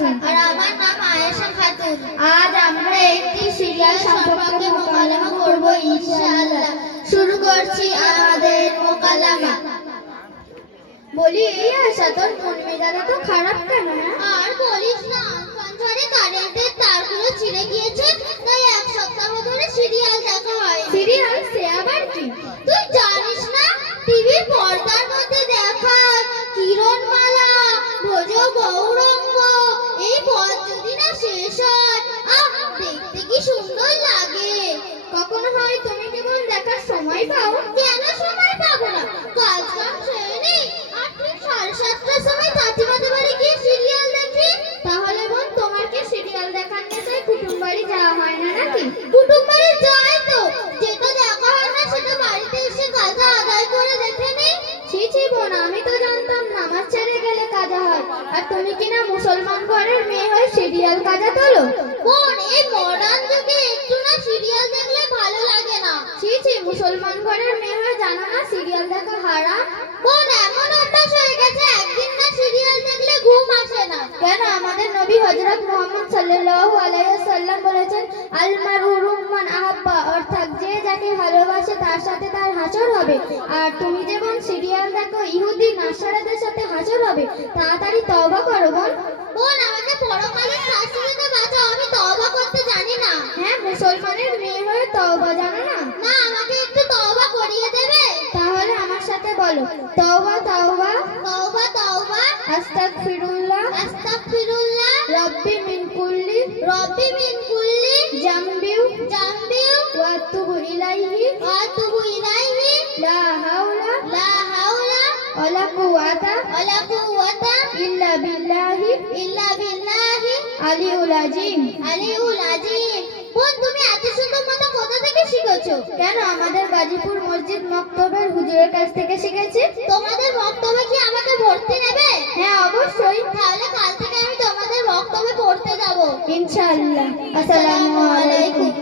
খাতুন। আর আমার নাম আয়েশা খাতুন। আজ আমরা একটি সিরিয়াল সম্পর্কে মোকালামা করব ইনশাআল্লাহ। শুরু করছি আমাদের মোকালামা। বলি, এই আশা, তোর মন মেজাজা তো খারাপ কেন? আর বলিস না, সংসারে কারেন্টের তারগুলো ছিঁড়ে গিয়েছে, তাই এক সপ্তাহ ধরে সিরিয়াল দেখা হয়। সিরিয়াল? সে আবার কি? তুই জানিস না, টিভির পর্দার মধ্যে দেখায় কিরণমালা, ভোজ গৌরঙ্গ, এই পথ যদি না শেষ হয়, আহ, দেখতে কি সুন্দর লাগে। কখনো হয় তুমি কেবল দেখার সময় পাও? কেন সময় পাবো না? কাজ কাম সেরে নেই, আর ঠিক 7:30টার সময় কাকিমাদের বাড়ি গিয়ে সিরিয়াল দেখি। তাহলে বোন, তোমার কি সিরিয়াল দেখার নেশায় কুটুম বাড়ি যাওয়া হয় না নাকি? কুটুম বাড়ি যাই তো, যেটা দেখা হয় না সেটা বাড়িতে এসে কাজা আদায় করে দেখে নেই। ছি ছি বোন, আমি তো জানতাম নামাজ ছেড়ে গেলে কাজা হয়, আর তুমি কিনা মুসলমান ঘরের মেয়ে হয়ে সিরিয়াল কাজা তোলো। বোন, এই মডার্ন যুগে একটু না সিরিয়াল দেখলে ভালো লাগে না। ছি ছি, মুসলমান ঘরের মেয়ে হয়ে জানো না সিরিয়াল দেখা হারাম? বোন, এমন অভ্যাস হয়ে গেছে, একদিন না সিরিয়াল দেখলে ঘুম আসে না। কেন? আমাদের নবী হযরত মুহাম্মদ সাল্লাল্লাহু আলাইহি ওয়াসাল্লাম বলেছেন, আল মারউ মান আহাব্বা, অর্থাৎ যে যাকে ভালোবাসে তার সাথে তার হাসর হবে। আর তুমি যে বোন সিরিয়াল দেখো, ইহুদি নাসারাদের সাথে হাসর হবে। তাড়াতাড়ি তওবা করো বোন। বোন, আমাকে পরকালের শাস্তি থেকে বাঁচাও, আমি তওবা করতে জানি না। হ্যাঁ, মুসলমানের মেয়ে হয়ে তওবা জানো না? না, আমাকে একটু তওবা করিয়ে দেবে? তাহলে আমার সাথে বলো, তওবা তওবা, তওবা তওবা, আস্তাগফিরুল্লাহ, আস্তাগফিরুল্লাহ, রব্বি মিন কুল্লি রব্বি মিন কুল্লি জামবিউ জামবিউ ওয়া আতুবু ইলাইহি ওয়া আতুবু ইলাইহি লা হাওলা লা হাওলা ওয়ালা কুওয়াতা ওয়ালা কুওয়াতা ইল্লা বিল্লাহি ইল্লা বিল্লাহি আলিউল আযীম। আলিউল আযীম। বোন, তুমি এত সুন্দর মতো কোথা থেকে শিখেছো? কেন? আমাদের গাজীপুর মসজিদ মক্তবের হুজুরের কাছ থেকে শিখেছি। তোমাদের বক্তব্যে কি আমাকে ভর্তি নেবে? হ্যাঁ, অবশ্যই। তাহলে কাল থেকে আমি তোমাদের বক্তব্যে পড়তে যাব। ইনশাআল্লাহ। আসসালামু আলাইকুম।